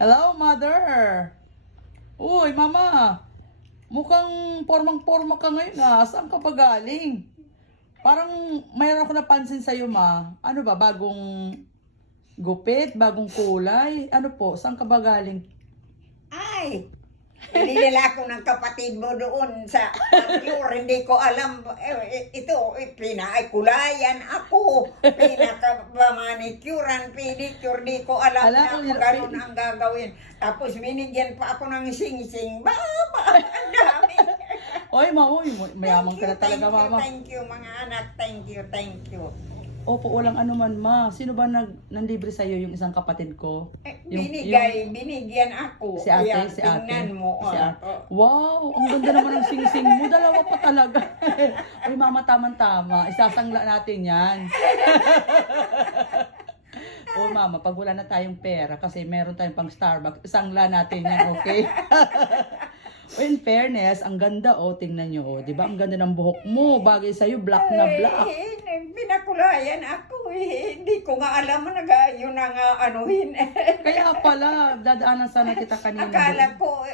Hello, mother. Uy, mama. Mukhang formang-forma ka ngayon ah. Saan ka pa galing? Parang mayroon ako napansin sa'yo, ma. Ano ba, bagong gupit, bagong kulay? Ano po, saan ka ba galing? Ay, nilala ko ng kapatid mo doon sa manicure. Hindi ko alam. Ito, pinakulayan ako. Pinaka-manicurean, pedicure. Di ko alam Ala, na ganun ang gagawin. Tapos binigyan pa ako ng sing-sing. Baba, ang dami. Oy, ma, uy, mayaman ka na talaga, mama. Thank you, mga anak. Thank you. Opo, walang anuman, ma. Sino ba nanlibre sa'yo yung isang kapatid ko? Binigyan ako. Si ate, Kaya si ate. tingnan mo. Si ate. Wow, ang ganda naman ng sing-sing mo. Dalawa pa talaga. Uy, mama, tamang-tama. Isasangla natin yan. Uy, mama, pag wala na tayong pera, kasi meron tayong pang Starbucks, isangla natin yan, okay? In fairness, ang ganda, oh, tingnan nyo, oh. Diba? Ang ganda ng buhok mo. Bagay sa'yo, black na black. Pinakulayan ako eh. Hindi ko nga alam na yun ang anuhin. Kaya pala, dadaanan sana kita kanina. Akala ko,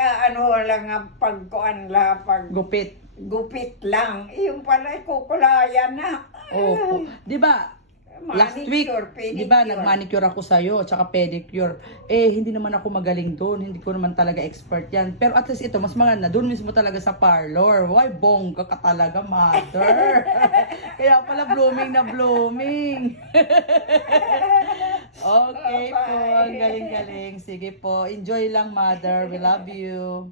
ano lang, pagkuan lang, Gupit. gupit lang. Yung pala, kukulayan na. Opo. Di ba? Last week, di ba, nag-manicure ako sa'yo, tsaka pedicure. Eh, hindi naman ako magaling doon. Hindi ko naman talaga expert yan. Pero at least ito, mas maganda. Doon mismo talaga sa parlor. Why, bongga ka talaga, mother. Kaya pala blooming na blooming. Okay po, ang galing-galing. Sige po, enjoy lang, mother. We love you.